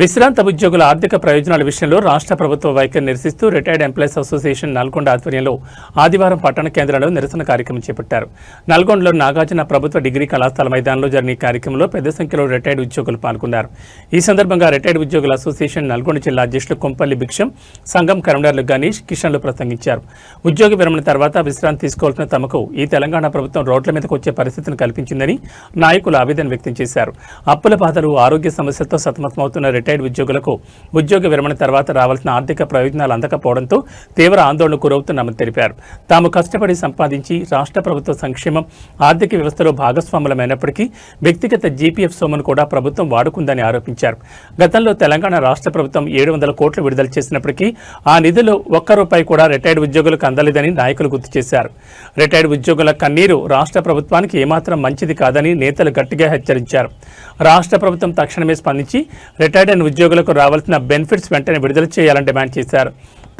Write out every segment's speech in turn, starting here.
విశ్రాంత ఉద్యోగుల ఆర్థిక ప్రయోజనాల విషయంలో రాష్ట్ర ప్రభుత్వ వైఖరి నిరసిస్తూ రిటైర్డ్ ఎంప్లాయీస్ అసోసియేషన్ నల్గొండ ఆధ్వర్యంలో ఆదివారం పట్టణ కేంద్రంలో నిరసన కార్యక్రమం చేపట్టారు. నల్గొండలో నాగార్జున ప్రభుత్వ డిగ్రీ కళాశాల మైదానంలో జరిగిన కార్యక్రమంలో పెద్ద సంఖ్యలో రిటైర్డ్ ఉద్యోగులు పాల్గొన్నారు. ఈ సందర్భంగా రిటైర్డ్ ఉద్యోగుల అసోసియేషన్ నల్గొండ జిల్లా అధ్యక్షులు కొంపల్లి భిక్షం, సంఘం కన్వీనర్లు గణేష్, కిషన్లు ప్రసంగించారు. ఉద్యోగ విరమణ తర్వాత విశ్రాంతి తీసుకోవాల్సిన తమకు ఈ తెలంగాణ ప్రభుత్వం రోడ్ల మీదకు వచ్చే పరిస్థితిని కల్పించిందని నాయకులు ఆవేదన వ్యక్తం చేశారు. అప్పుల బాధలు, ఆరోగ్య సమస్యలతో సతమతమవుతున్న రిటైర్డ్ ఉద్యోగులకు ఉద్యోగ విరమణ తర్వాత రావాల్సిన ఆర్థిక ప్రయోజనాలు అందకపోవడంతో తీవ్ర ఆందోళనకు గురవుతున్నామని తెలిపారు. తాము కష్టపడి సంపాదించి రాష్ట్ర ప్రభుత్వ సంక్షేమం, ఆర్థిక వ్యవస్థలో భాగస్వాములమైనప్పటికీ వ్యక్తిగత జీపీఎఫ్ సొమ్మును కూడా ప్రభుత్వం వాడుకుందని ఆరోపించారు. గతంలో తెలంగాణ రాష్ట్ర ప్రభుత్వం 700 కోట్లు విడుదల చేసినప్పటికీ ఆ నిధులు ఒక్క రూపాయి కూడా రిటైర్డ్ ఉద్యోగులకు అందలేదని నాయకులు గుర్తు చేశారు. రిటైర్డ్ ఉద్యోగుల కన్నీరు రాష్ట్ర ప్రభుత్వానికి ఏమాత్రం మంచిది కాదని నేతలు గట్టిగా హెచ్చరించారు. రాష్ట్ర ప్రభుత్వం తక్షణమే స్పందించి రిటైర్డ్ అయిన ఉద్యోగులకు రావాల్సిన బెనిఫిట్స్ వెంటనే విడుదల చేయాలని డిమాండ్ చేశారు.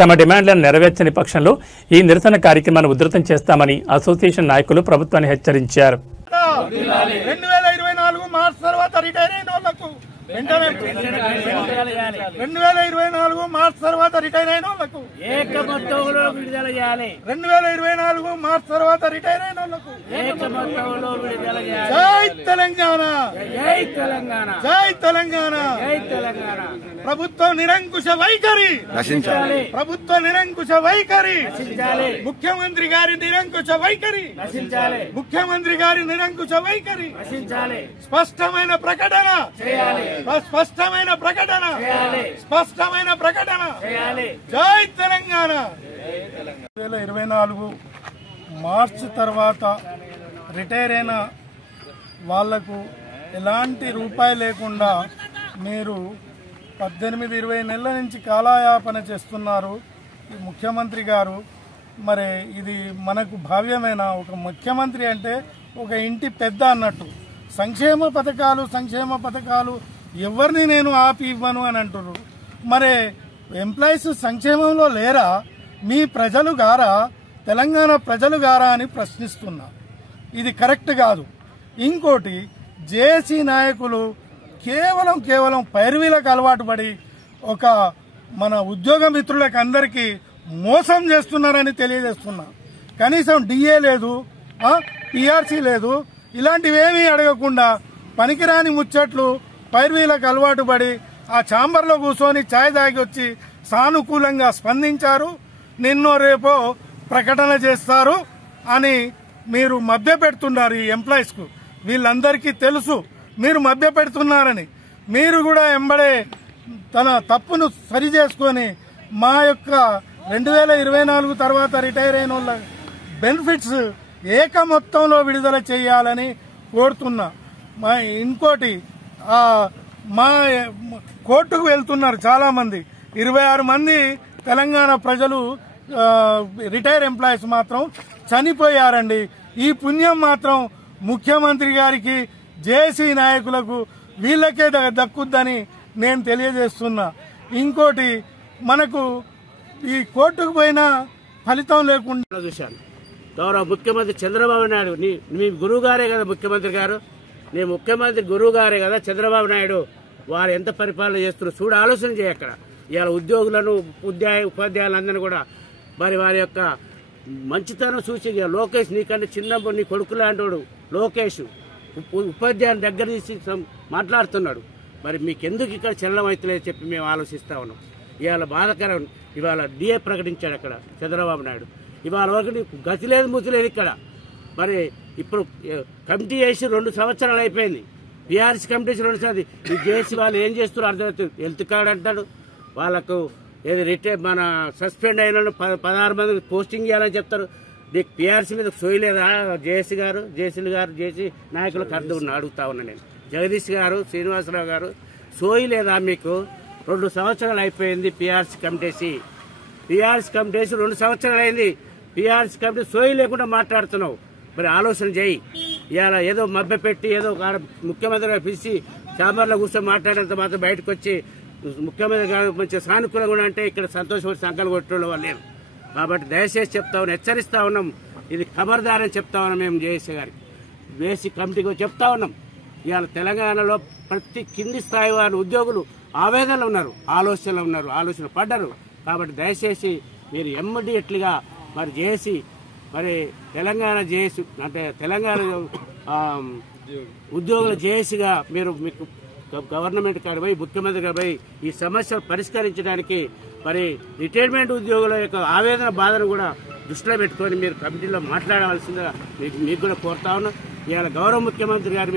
తమ డిమాండ్లను నెరవేర్చని పక్షంలో ఈ నిరసన కార్యక్రమాన్ని ఉధృతం చేస్తామని అసోసియేషన్ నాయకులు ప్రభుత్వాన్ని హెచ్చరించారు. 2024 మార్చి తర్వాత రిటైర్ అయిన వాళ్లకు 2024 మార్చి తర్వాత రిటైర్ అయిన వాళ్లకు 2024 మార్చి తర్వాత రిటైర్ అయిన వాళ్లకు జై తెలంగాణ, జై తెలంగాణ, జై తెలంగాణ. ప్రభుత్వ నిరంకుశ వైఖరి నశించాలి, ప్రభుత్వ నిరంకుశ వైఖరి నశించాలి, ముఖ్యమంత్రి గారి నిరంకుశ వైఖరి నశించాలి, ముఖ్యమంత్రి గారి నిరంకుశ వైఖరి నశించాలి. స్పష్టమైన ప్రకటన చేయాలి, స్పష్టమైన ప్రకటన చేయాలి, స్పష్టమైన ప్రకటన చేయాలి. జై తెలంగాణ. 2024 మార్చి తర్వాత రిటైర్ అయిన వాళ్లకు ఎలాంటి రూపాయి లేకుండా మీరు 18-20 నెలల నుంచి కాలయాపన చేస్తున్నారు ఈ ముఖ్యమంత్రి గారు. మరి ఇది మనకు భావ్యమైన ఒక ముఖ్యమంత్రి అంటే ఒక ఇంటి పెద్ద అన్నట్టు. సంక్షేమ పథకాలు ఎవరిని నేను ఆపి ఇవ్వను అని అంటున్నారు. మరి ఎంప్లాయీస్ సంక్షేమంలో లేరా? మీ ప్రజలు గారా, తెలంగాణ ప్రజలు గారా అని ప్రశ్నిస్తున్నా. ఇది కరెక్ట్ కాదు. ఇంకోటి, జేఏసీ నాయకులు కేవలం పైరువీలకు అలవాటు పడి ఒక మన ఉద్యోగ మిత్రులకు అందరికీ మోసం చేస్తున్నారని తెలియజేస్తున్నా. కనీసం డిఏ లేదు, పిఆర్సీ లేదు, ఇలాంటివేమీ అడగకుండా పనికిరాని ముచ్చట్లు పైరువీలకు అలవాటు పడి ఆ ఛాంబర్లో కూర్చొని ఛాయ్ తాగి వచ్చి సానుకూలంగా స్పందించారు. నిన్నో రేపో ప్రకటన చేస్తారు అని మీరు మభ్యపెడుతున్నారు ఈ ఎంప్లాయీస్కు. వీళ్ళందరికీ తెలుసు మీరు మభ్యపెడుతున్నారని. మీరు కూడా ఎంబడే తన తప్పును సరి చేసుకొని మా యొక్క 2024 తర్వాత రిటైర్ అయిన వాళ్ళ బెనిఫిట్స్ ఏక మొత్తంలో విడుదల చేయాలని కోరుతున్నా. ఇంకోటి, మా కోర్టుకు వెళ్తున్నారు చాలా మంది, 26 మంది తెలంగాణ ప్రజలు రిటైర్ ఎంప్లాయీస్ మాత్రం చనిపోయారండి. ఈ పుణ్యం మాత్రం ముఖ్యమంత్రి గారికి, జేఏసీ నాయకులకు, వీళ్ళకే దక్కుద్దని నేను తెలియజేస్తున్నా. ఇంకోటి, మనకు ఈ కోర్టుకు పోయినా ఫలితం లేకుండా చూశాను. గౌరవ ముఖ్యమంత్రి చంద్రబాబు నాయుడు, మీ గురువు గారే కదా ముఖ్యమంత్రి గారు, నీ ముఖ్యమంత్రి గురువు గారే కదా చంద్రబాబు నాయుడు. వారు ఎంత పరిపాలన చేస్తున్నారు చూడ, ఆలోచన చేయ. అక్కడ ఇవాళ ఉద్యోగులను, ఉపాధ్యాయులందరినీ కూడా మరి వారి యొక్క మంచితనం చూసి, లోకేష్ నీకంటే చిన్నప్పుడు నీ కొడుకు లాంటి లోకేష్ ఉపాధ్యాయుని దగ్గర తీసి మాట్లాడుతున్నాడు. మరి మీకెందుకు ఇక్కడ చలనం అవుతలేదు చెప్పి మేము ఆలోచిస్తా ఉన్నాం. ఇవాళ బాధకరం, ఇవాళ డిఏ ప్రకటించాడు అక్కడ చంద్రబాబు నాయుడు. ఇవాళ వరకు నీకు గతి లేదు, ముతి లేదు ఇక్కడ. మరి ఇప్పుడు కమిటీ చేసి 2 సంవత్సరాలు అయిపోయింది. పిఆర్సీ కమిటీ చేసి 2 సంవత్సరాలు. ఈ జేఏసీ వాళ్ళు ఏం చేస్తున్నారు అర్థమవుతుంది. హెల్త్ కార్డు అంటాడు, వాళ్ళకు ఏది రిటైర్ మన సస్పెండ్ అయిన 16 మంది పోస్టింగ్ చేయాలని చెప్తారు. నీకు పిఆర్సీ మీద సోయలేదా జేఏసీ నాయకులకు అర్థం అడుగుతా ఉన్నా నేను. జగదీష్ గారు, శ్రీనివాసరావు గారు, సోయి లేదా మీకు? 2 సంవత్సరాలు అయిపోయింది పిఆర్సీ కమిటీ 2 సంవత్సరాలు అయింది. పిఆర్సీ కమిటీ సోయి లేకుండా మాట్లాడుతున్నావు. మరి ఆలోచన చేయి. ఇవాళ ఏదో మభ్య పెట్టి ఏదో ముఖ్యమంత్రి పిలిచి ఛాంబర్లో కూర్చొని మాట్లాడేంత మాత్రం బయటకు వచ్చి ముఖ్యమంత్రి గారు మంచి సానుకూలంగా అంటే ఇక్కడ సంతోషపడి సంకలు కొట్టడం వాళ్ళు లేరు. కాబట్టి దయచేసి చెప్తా ఉన్నాం, హెచ్చరిస్తా ఉన్నాం. ఇది ఖబర్దారని చెప్తా ఉన్నాం. మేము జేఏసీ గారికి, జేఏసీ కమిటీకి చెప్తా ఉన్నాం. ఇవాళ తెలంగాణలో ప్రతి కింది స్థాయి వారి ఉద్యోగులు ఆవేదనలో ఉన్నారు, ఆలోచనలో ఉన్నారు, ఆలోచన పడ్డారు. కాబట్టి దయచేసి మీరు ఇమ్మీడియట్లీగా మరి చేసి మరి తెలంగాణ జేఏసీ అంటే తెలంగాణ ఉద్యోగుల జేఏసీగా మీరు మీకు గవర్నమెంట్ కాడిపై ముఖ్యమంత్రి గారిపై ఈ సమస్యలు పరిష్కరించడానికి మరి రిటైర్మెంట్ ఉద్యోగుల యొక్క ఆవేదన బాధను కూడా దృష్టిలో పెట్టుకొని మీరు కమిటీలో మాట్లాడవలసిందిగా మీకు కూడా కోరుతా ఉన్నా. ఇవాళ గౌరవ ముఖ్యమంత్రి గారు